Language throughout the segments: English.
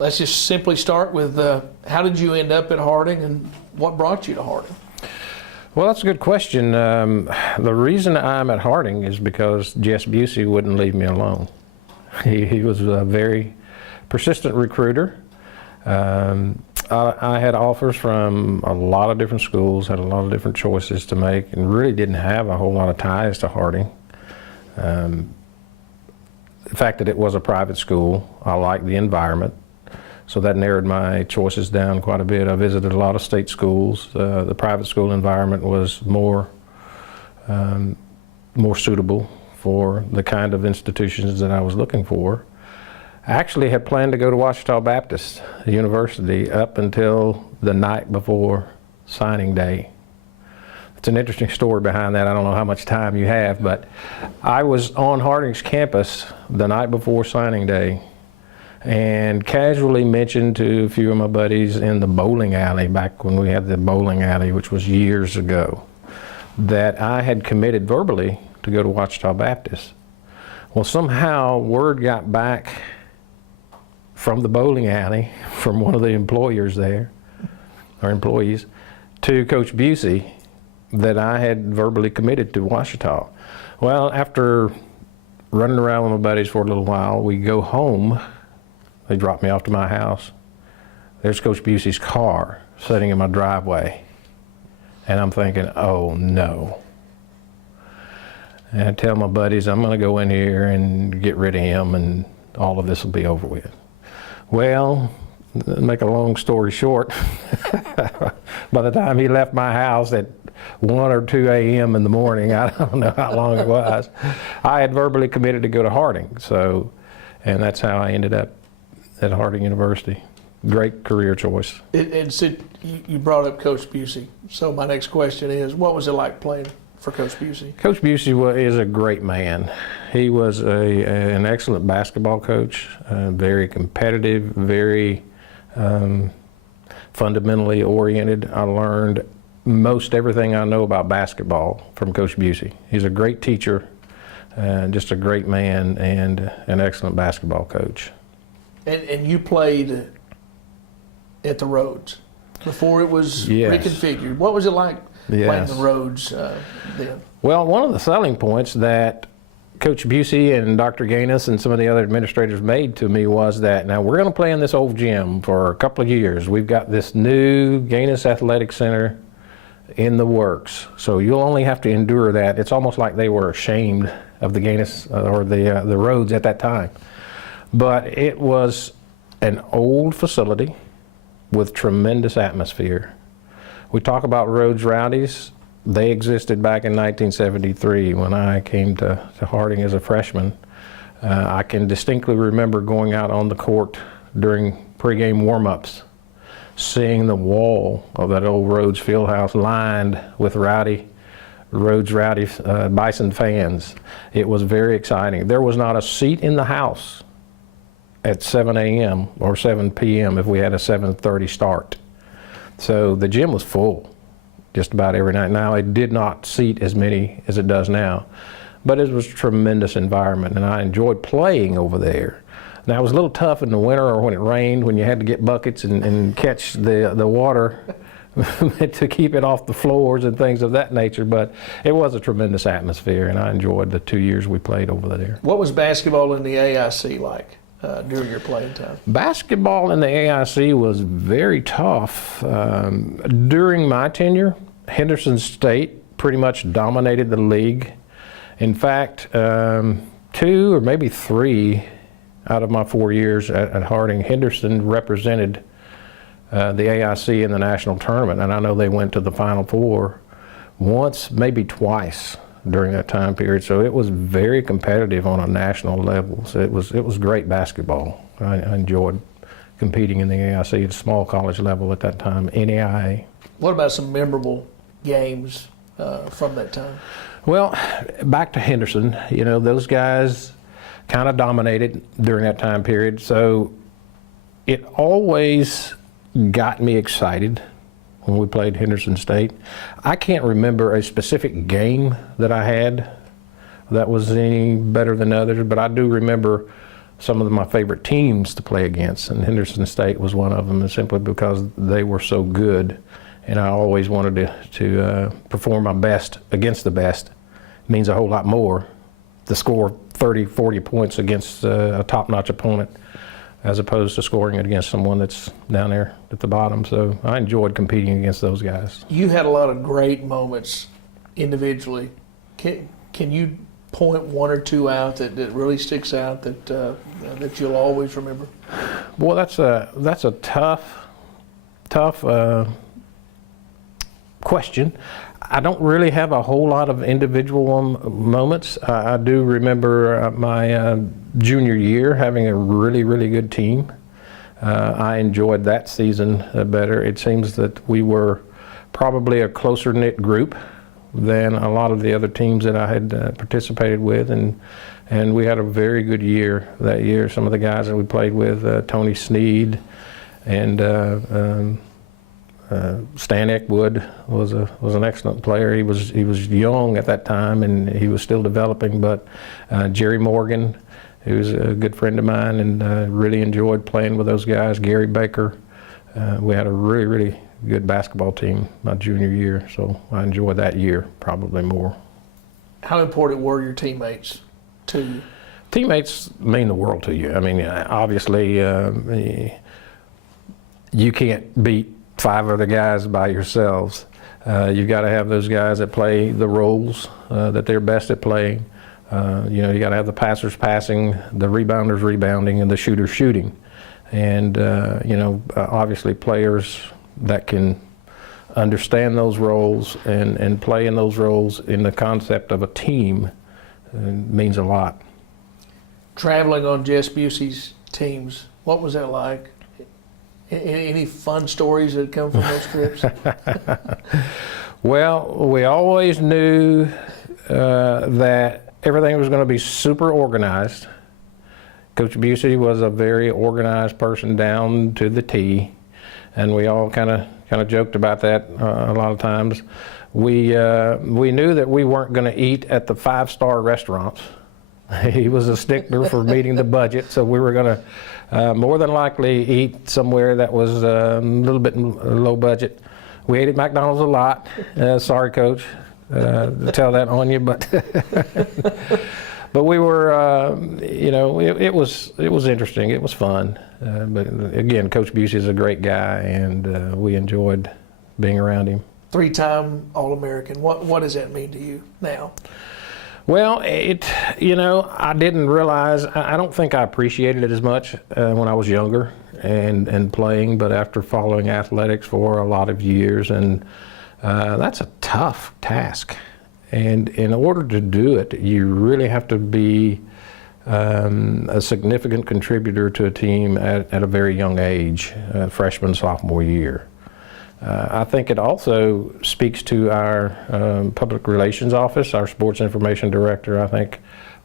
Let's just simply start with how did you end up at Harding and what brought you to Harding? Well, that's a good question. The reason I'm at Harding is because Jess Busey wouldn't leave me alone. He was a very persistent recruiter. I had offers from a lot of different schools, had a lot of different choices to make, and really didn't have a whole lot of ties to Harding. The fact that it was a private school, I liked the environment, so that narrowed my choices down quite a bit. I visited a lot of state schools. The private school environment was more suitable for the kind of institutions that I was looking for. I actually had planned to go to Ouachita Baptist University up until the night before signing day. It's an interesting story behind that. I don't know how much time you have, but I was on Harding's campus the night before signing day and casually mentioned to a few of my buddies in the bowling alley, back when we had the bowling alley, which was years ago, that I had committed verbally to go to Ouachita Baptist. Well, somehow word got back from the bowling alley, from one of the employers there, or employees, to Coach Busey that I had verbally committed to Ouachita. Well, after running around with my buddies for a little while, we go home. They dropped me off to my house. There's Coach Busey's car sitting in my driveway. And I'm thinking, oh no. And I tell my buddies, I'm gonna go in here and get rid of him and all of this will be over with. Well, make a long story short, by the time he left my house at 1 or 2 a.m. in the morning, I don't know how long it was, I had verbally committed to go to Harding. So, and that's how I ended up at Harding University. Great career choice. You brought up Coach Busey. So my next question is, what was it like playing for Coach Busey? Coach Busey is a great man. He was an excellent basketball coach, very competitive, very fundamentally oriented. I learned most everything I know about basketball from Coach Busey. He's a great teacher, just a great man, and an excellent basketball coach. And you played at the Rhodes before it was reconfigured. What was it like playing the Rhodes then? Well, one of the selling points that Coach Busey and Dr. Gaines and some of the other administrators made to me was that, now we're going to play in this old gym for a couple of years. We've got this new Gaines Athletic Center in the works, so you'll only have to endure that. It's almost like they were ashamed of the Gaines or the Rhodes at that time. But it was an old facility with tremendous atmosphere. We talk about Rhodes Rowdies. They existed back in 1973 when I came to Harding as a freshman. I can distinctly remember going out on the court during pregame warm-ups, seeing the wall of that old Rhodes Fieldhouse lined with Rhodes Rowdy Bison fans. It was very exciting. There was not a seat in the house at 7 a.m. or 7 p.m. if we had a 7:30 start. So the gym was full just about every night. Now it did not seat as many as it does now, but it was a tremendous environment and I enjoyed playing over there. Now it was a little tough in the winter or when it rained, when you had to get buckets and catch the water to keep it off the floors and things of that nature, but it was a tremendous atmosphere and I enjoyed the 2 years we played over there. What was basketball in the AIC like during your playing time? Basketball in the AIC was very tough. During my tenure, Henderson State pretty much dominated the league. In fact, 2 or maybe 3 out of my 4 years at Harding, Henderson represented the AIC in the national tournament, and I know they went to the Final Four once, maybe twice during that time period. So it was very competitive on a national level. So it was great basketball. I enjoyed competing in the AIC at a small college level at that time, NAIA. What about some memorable games from that time? Well, back to Henderson, you know, those guys kind of dominated during that time period. So it always got me excited when we played Henderson State. I can't remember a specific game that I had that was any better than others, but I do remember some of my favorite teams to play against, and Henderson State was one of them, and simply because they were so good, and I always wanted to perform my best against the best. It means a whole lot more to score 30, 40 points against a top-notch opponent as opposed to scoring it against someone that's down there at the bottom. So I enjoyed competing against those guys. You had a lot of great moments individually. Can you point one or two out that really sticks out that you'll always remember? Well, that's a tough question. I don't really have a whole lot of individual moments. I do remember my junior year having a really, really good team. I enjoyed that season better. It seems that we were probably a closer knit group than a lot of the other teams that I had participated with, and we had a very good year that year. Some of the guys that we played with, Tony Sneed and Stan Eckwood was an excellent player. He was young at that time, and he was still developing. But Jerry Morgan, who was a good friend of mine, and really enjoyed playing with those guys. Gary Baker. We had a really, really good basketball team my junior year, so I enjoyed that year probably more. How important were your teammates to you? Teammates mean the world to you. I mean, obviously, you can't beat 5 other guys by yourselves. You've got to have those guys that play the roles that they're best at playing. You got to have the passers passing, the rebounders rebounding, and the shooters shooting. And, obviously players that can understand those roles and play in those roles in the concept of a team means a lot. Traveling on Jess Busey's teams, what was that like? Any fun stories that come from those trips? Well, we always knew that everything was going to be super organized. Coach Busey was a very organized person down to the T, and we all kind of joked about that a lot of times. We knew that we weren't going to eat at the 5-star restaurants. He was a stickler for meeting the budget, so we were going to more than likely eat somewhere that was a little bit low budget. We ate at McDonald's a lot. Sorry, Coach, to tell that on you, but but we were, it was interesting. It was fun. But again, Coach Busey is a great guy, and we enjoyed being around him. 3-time All-American. What does that mean to you now? Well, I didn't realize, I don't think I appreciated it as much when I was younger and playing, but after following athletics for a lot of years, and that's a tough task. And in order to do it, you really have to be a significant contributor to a team at a very young age, freshman, sophomore year. I think it also speaks to our public relations office. Our sports information director, I think,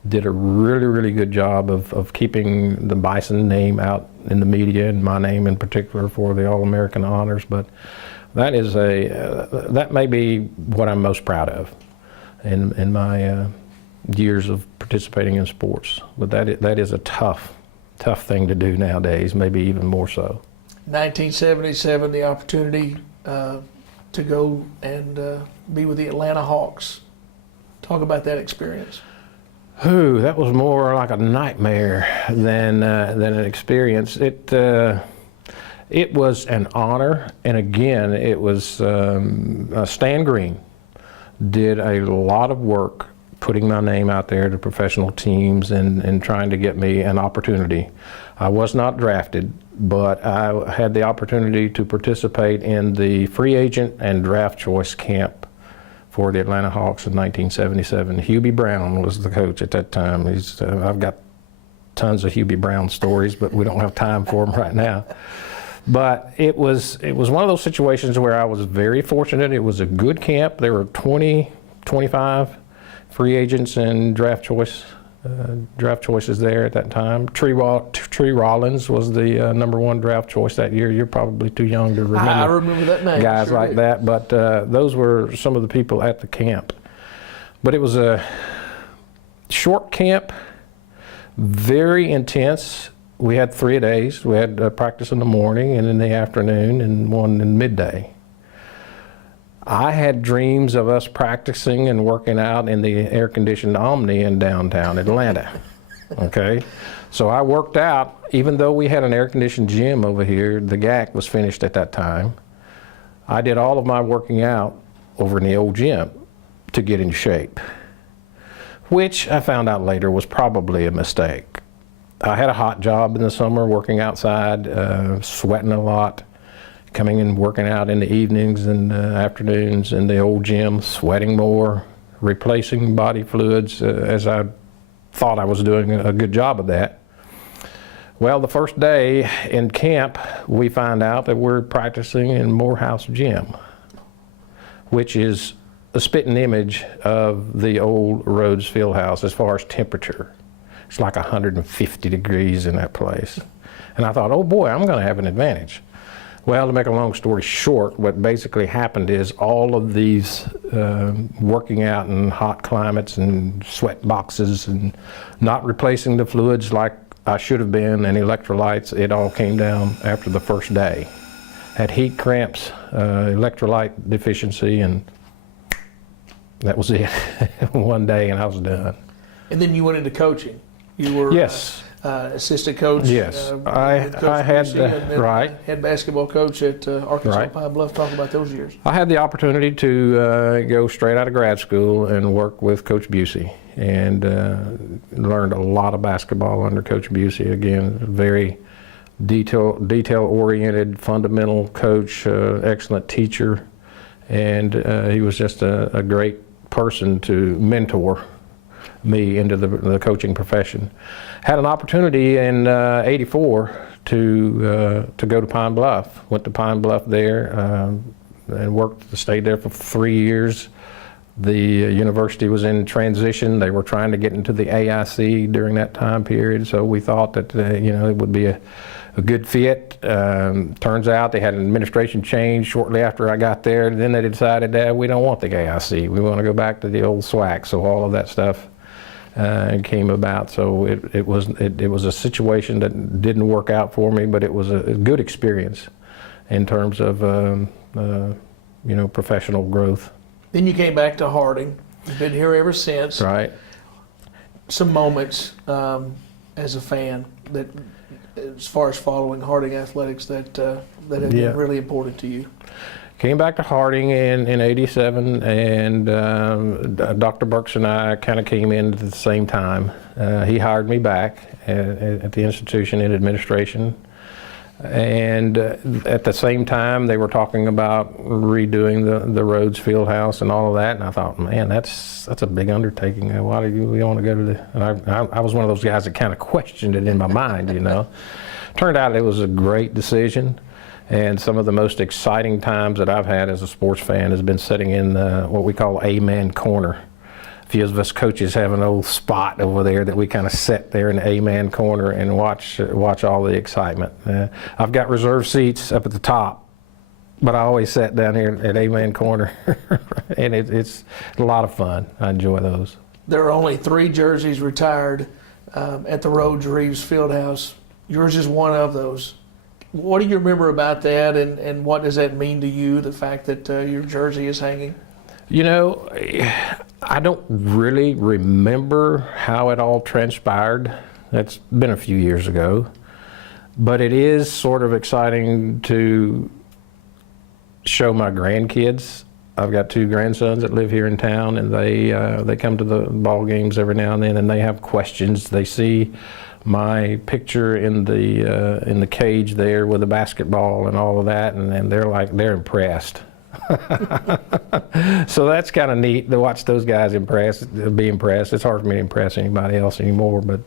did a really, really good job of keeping the Bison name out in the media, and my name in particular, for the All-American honors. But that is that may be what I'm most proud of in my years of participating in sports. But that is a tough thing to do nowadays, maybe even more so. 1977, the opportunity to go and be with the Atlanta Hawks. Talk about that experience. Ooh, that was more like a nightmare than an experience. It was an honor, and again, it was Stan Green did a lot of work putting my name out there to professional teams and trying to get me an opportunity. I was not drafted, but I had the opportunity to participate in the free agent and draft choice camp for the Atlanta Hawks in 1977. Hubie Brown was the coach at that time. I've got tons of Hubie Brown stories, but we don't have time for them right now. But it was one of those situations where I was very fortunate. It was a good camp. There were 25 free agents and draft choices there at that time. Tree Rollins was the #1 draft choice that year. You're probably too young to remember. I remember that name. Guys sure like did. that, but those were some of the people at the camp. But it was a short camp, Very intense. We had 3 days. We had practice in the morning and in the afternoon and one in midday. I had dreams of us practicing and working out in the air-conditioned Omni in downtown Atlanta. Okay? So I worked out, even though we had an air-conditioned gym over here, the GAC was finished at that time. I did all of my working out over in the old gym to get in shape, which I found out later was probably a mistake. I had a hot job in the summer working outside, sweating a lot, coming and working out in the evenings and afternoons in the old gym, sweating more, replacing body fluids as I thought I was doing a good job of that. Well, the first day in camp, we find out that we're practicing in Morehouse Gym, which is a spitting image of the old Rhodes Fieldhouse as far as temperature. It's like 150 degrees in that place. And I thought, oh boy, I'm gonna have an advantage. Well, to make a long story short, what basically happened is all of these working out in hot climates and sweat boxes and not replacing the fluids like I should have been and electrolytes, it all came down after the first day. Had heat cramps, electrolyte deficiency, and that was it. One day and I was done. And then you went into coaching. You were yes. Assistant coach. Yes, I had right. Head basketball coach at Arkansas right. Pine Bluff. Talk about those years. I had the opportunity to go straight out of grad school and work with Coach Busey, and learned a lot of basketball under Coach Busey. Again, very detail-oriented, fundamental coach, excellent teacher, and he was just a great person to mentor me into the coaching profession. Had an opportunity in '84 to go to Pine Bluff. Went to Pine Bluff there and stayed there for 3 years. The university was in transition. They were trying to get into the AIC during that time period, so we thought that it would be a good fit. Turns out they had an administration change shortly after I got there. Then they decided that we don't want the AIC. We want to go back to the old SWAC. So all of that stuff came about. So it was a situation that didn't work out for me, but it was a good experience in terms of professional growth. Then you came back to Harding. You've been here ever since. Right. Some moments as a fan that, as far as following Harding athletics, that have been really important to you. Came back to Harding in '87, and Dr. Burks and I kind of came in at the same time. He hired me back at the institution in administration, and at the same time they were talking about redoing the Rhodes Fieldhouse and all of that, and I thought, man, that's a big undertaking. Why do we want to go to the? And I was one of those guys that kind of questioned it in my mind, Turned out it was a great decision. And some of the most exciting times that I've had as a sports fan has been sitting in what we call A-man corner. A few of us coaches have an old spot over there that we kind of sit there in the A-man corner and watch all the excitement. I've got reserve seats up at the top, but I always sat down here at A-man corner, and it's a lot of fun. I enjoy those. There are only 3 jerseys retired at the Rhodes Reeves Fieldhouse. Yours is one of those. What do you remember about that, and what does that mean to you, the fact that your jersey is hanging? I don't really remember how it all transpired. That's been a few years ago. But it is sort of exciting to show my grandkids. I've got 2 grandsons that live here in town, and they come to the ball games every now and then, and they have questions. They see my picture in the cage there with the basketball and all of that, and they're impressed. So that's kind of neat to watch those guys be impressed. It's hard for me to impress anybody else anymore, but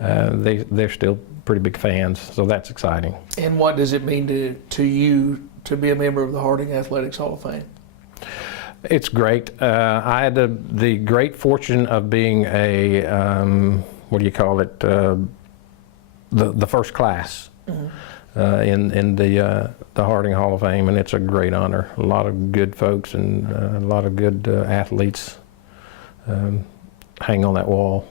they're still pretty big fans, so that's exciting. And what does it mean to you to be a member of the Harding Athletics Hall of Fame? It's great. I had the great fortune of being a what do you call it? The first class in the Harding Hall of Fame, and it's a great honor. A lot of good folks and a lot of good athletes hang on that wall.